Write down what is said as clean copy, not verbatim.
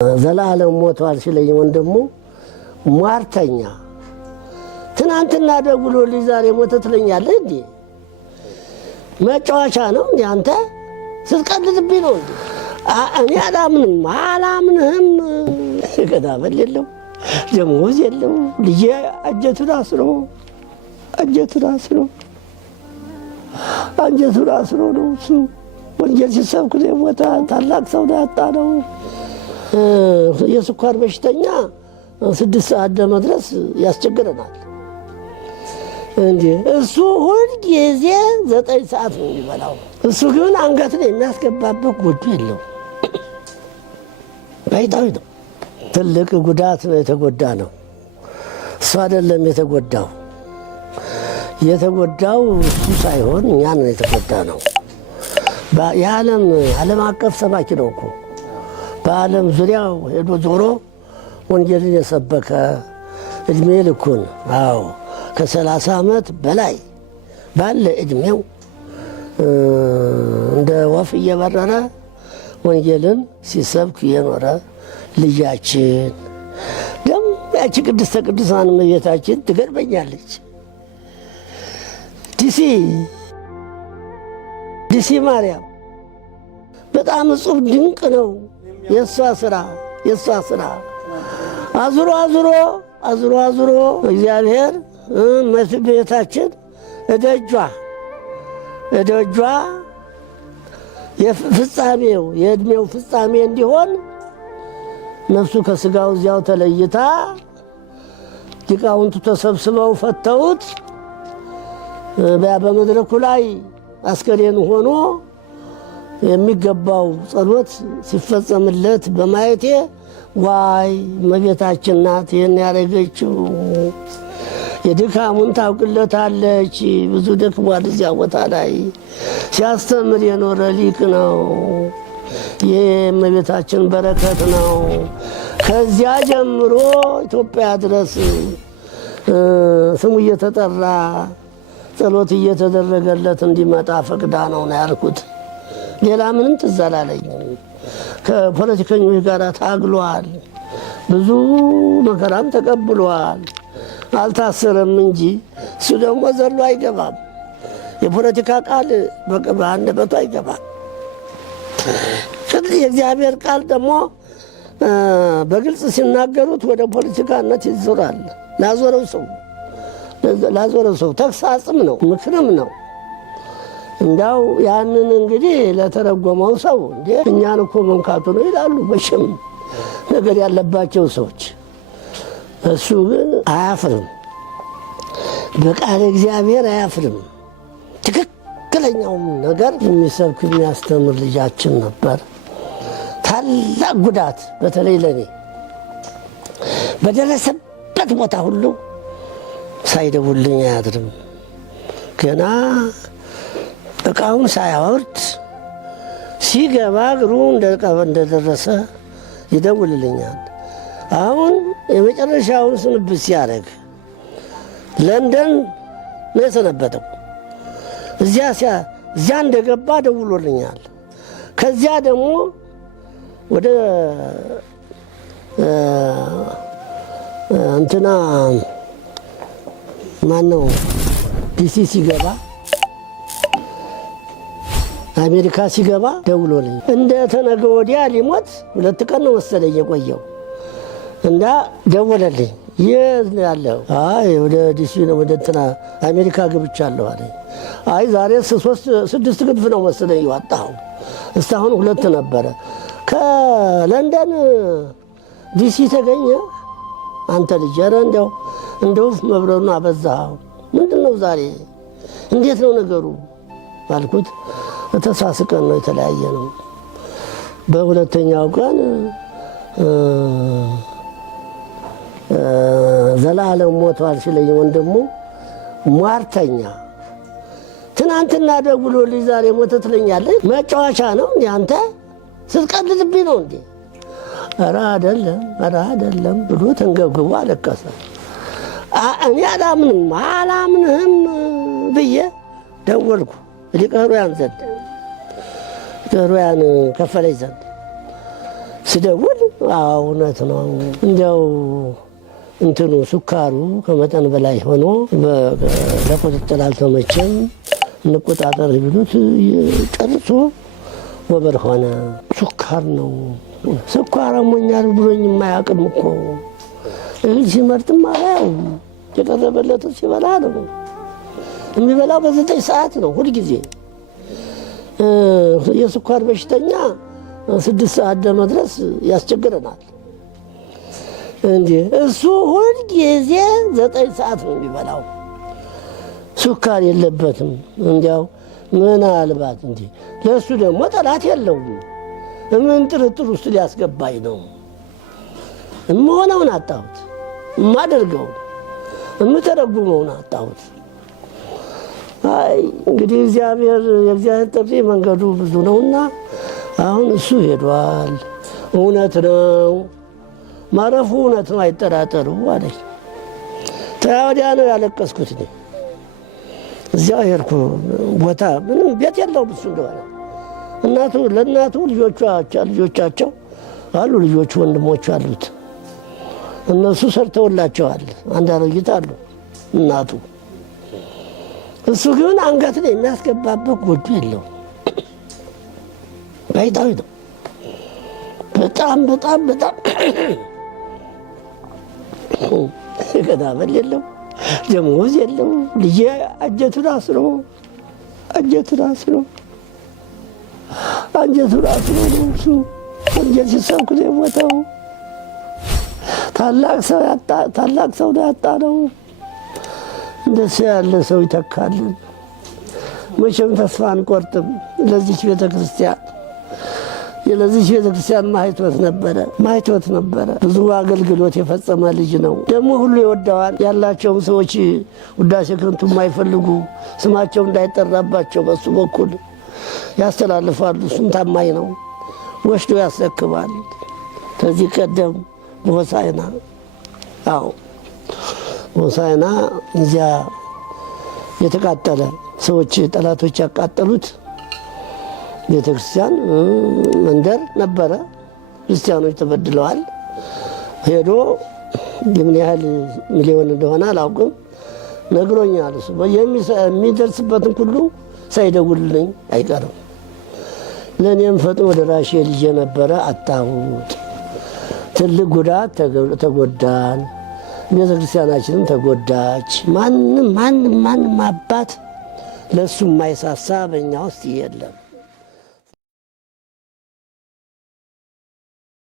ዘላለም ሞቷል ሲለኝ ወንድሙ ሟርተኛ ትናንትና ደውሎልኝ ዛሬ ሞተ ትለኛለህ እንዴ? መጫወቻ ነው እንዴ አንተ? ስትቀልድብኝ ነው እንዴ? እኔ አላምንህም። ገዳበል የለው ደሞዝ የለው ልጄ አንጀቱን አስሮ ነው እሱ ወንጌል ሲሰብክ ነው የሞተ። ታላቅ ሰው ነው ያጣ ነው። የስኳር በሽተኛ 6 ሰዓት ለመድረስ ያስቸግረናል እንዴ። እሱ ሁል ጊዜ 9 ሰዓት ነው የሚበላው። እሱ ግን አንገትን የሚያስገባበት ጎጆ የለው። ባይታዊ ነው። ትልቅ ጉዳት ነው የተጎዳ ነው። እሱ አይደለም የተጎዳው እሱ ሳይሆን እኛ ነው የተጎዳ ነው። የዓለም አቀፍ ሰባኪ ነው እኮ በዓለም ዙሪያው ሄዶ ዞሮ ወንጌልን የሰበከ እድሜ ልኩን ከ30 ዓመት በላይ ባለ እድሜው እንደ ወፍ እየበረረ ወንጌልን ሲሰብክ የኖረ ልጃችን ደም ያቺ ቅድስተ ቅዱሳን እመቤታችን ትገርመኛለች። ዲሲ ማርያም በጣም እጹብ ድንቅ ነው የሷ ስራ። አዙሮ እግዚአብሔር እመቤታችን እደጇ የእድሜው ፍጻሜ እንዲሆን ነፍሱ ከስጋው እዚያው ተለይታ ሊቃውንቱ ተሰብስበው ፈተውት በመድረኩ ላይ አስከሬን ሆኖ የሚገባው ጸሎት ሲፈጸምለት በማየቴ ዋይ እመቤታችን ናት ይህን ያደረገችው። የድካሙን ታውቅለታለች። ብዙ ደክሟል እዚያ ቦታ ላይ ሲያስተምር የኖረ ሊቅ ነው። ይህ እመቤታችን በረከት ነው። ከዚያ ጀምሮ ኢትዮጵያ ድረስ ስሙ እየተጠራ ጸሎት እየተደረገለት እንዲመጣ ፈቅዳ ነው ያልኩት። ሌላ ምንም ትዝ አላለኝም። ከፖለቲከኞች ጋር ታግሏል። ብዙ መከራም ተቀብሏል። አልታሰረም እንጂ እሱ ደግሞ ዘሎ አይገባም። የፖለቲካ ቃል በአንደበቱ አይገባም። የእግዚአብሔር ቃል ደግሞ በግልጽ ሲናገሩት ወደ ፖለቲካነት ይዞራል። ላዞረው ሰው ተግሳጽም ነው ምክርም ነው። እንዳው ያንን እንግዲህ ለተረጎመው ሰው እንዴ እኛን እኮ መንካቱ ነው ይላሉ በሽም ነገር ያለባቸው ሰዎች። እሱ ግን አያፍርም፣ በቃል እግዚአብሔር አያፍርም። ትክክለኛውም ነገር የሚሰብክ የሚያስተምር ልጃችን ነበር። ታላቅ ጉዳት በተለይ ለኔ በደረሰበት ቦታ ሁሉ ሳይደውልኝ አያድርም። ገና እቃውን ሳያወርድ ሲገባ እግሩ እንደደረሰ ይደውልልኛል። አሁን የመጨረሻውን ስንብት ሲያደርግ ለንደን ነው የሰነበተው። እዚያ እንደገባ ደውሎልኛል። ከዚያ ደግሞ ወደ እንትና ማነው ዲሲ ሲገባ አሜሪካ ሲገባ ደውሎልኝ እንደ ተነገ ወዲያ ሊሞት 2 ቀን ነው መሰለኝ የቆየው እና ደወለልኝ። የት ነው ያለው? ወደ ዲሲ ነው ወደ እንትና አሜሪካ ገብቻለሁ አለኝ። ዛሬ 6 ግድፍ ነው መሰለኝ የወጣው። እስካሁን 2 ነበረ። ከለንደን ዲሲ ተገኘ አንተ ልጅ። ኧረ እንደው መብረሩን አበዛኸው። ምንድነው ዛሬ እንዴት ነው ነገሩ አልኩት። ተሳስቀን ነው የተለያየ ነው። በሁለተኛው ቀን ዘላለም ሞቷል ሲለኝ ወንድሙ ሟርተኛ ትናንትና ደውሎልኝ ዛሬ ሞተ ትለኛለህ? መጫወቻ ነው እንዴ አንተ? ስትቀልድብኝ ነው እንዴ? ኧረ አይደለም ብሎ ተንገብግቦ አለቀሰ። እኔ አላምንህም ብዬ ደወልኩ ሊቀ ኅሩያን ዘንድ ኅሩያን ከፈለኝ ዘንድ ስደውል እውነት ነው። እንዲያው እንትኑ ሱካሩ ከመጠን በላይ ሆኖ ለቁጥጥር አልተመቸም። እንቆጣጠር ቢሉት ጨርሶ ወበር ሆነ። ሱካር ነው። ስኳር አሞኛል ብሎኝ የማያውቅም እኮ እህል ሲመርጥም አላየውም። የቀረበለትን ሲበላ ነው የሚበላው። በ9 ሰዓት ነው ሁልጊዜ። የስኳር በሽተኛ 6 ሰዓት ለመድረስ ያስቸግረናል። እንዴ እሱ ሁልጊዜ 9 ሰዓት ነው የሚበላው። ሱካር የለበትም። እንዲያው ምናልባት እንዴ ለእሱ ደግሞ ጠላት የለውም። ምን ጥርጥር ውስጥ ሊያስገባኝ ነው? እምሆነውን አጣሁት፣ እማደርገው እምተረጉመውን አጣሁት። አይ እንግዲህ የእግዚአብሔር ጥሪ መንገዱ ብዙ ነውና አሁን እሱ ሄዷል። እውነት ነው ማረፉ፣ እውነት ነው አይጠራጠሩ አለኝ። ተያወዲያ ነው ያለቀስኩት። እኔ እዚያው ሄድኩ። ቦታ ምንም ቤት የለውም እሱ እንደሆነ ለእናቱ ልጆቻቸው አሉ፣ ልጆቹ ወንድሞቹ አሉት። እነሱ ሰርተውላቸዋል። አንድ አሮጊት አሉ እናቱ። እሱ ግን አንገት ላይ የሚያስገባበት ጎጆ የለው። ባይታዊ ነው። በጣም በጣም በጣም ገዳመል የለው፣ ደሞዝ የለው። ልጄ አንጀቱን አስሮ እሱ ወንጀል ሲሰብክ ነው የሞተው። ታላቅ ሰው ነው ያጣ ነው። እንደሱ ያለ ሰው ይተካልን። መቼም ተስፋ አንቆርጥም። ለዚች ቤተክርስቲያን ማይቶት ነበረ። ብዙ አገልግሎት የፈጸመ ልጅ ነው። ደግሞ ሁሉ ይወደዋል። ያላቸውም ሰዎች ውዳሴ ከንቱ የማይፈልጉ ስማቸው እንዳይጠራባቸው በሱ በኩል ያስተላልፋሉ። እሱም ታማኝ ነው። ወስዶ ያስረክባል። ከዚህ ቀደም በሆሳዕና እዚያ የተቃጠለ ሰዎች ጠላቶች ያቃጠሉት ቤተክርስቲያን መንደር ነበረ። ክርስቲያኖች ተበድለዋል። ሄዶ ምን ያህል ሚሊዮን እንደሆነ አላውቅም፣ ነግሮኛል። እሱ የሚደርስበትን ሁሉ ሳይደውልልኝ አይቀርም። ለእኔም ፈጥኖ ደራሽ ልጄ ነበረ። አጣሁት። ትልቅ ጉዳት ተጎዳን። ቤተክርስቲያናችንም ተጎዳች። ማንም አባት ለእሱ የማይሳሳ በእኛ ውስጥ የለም።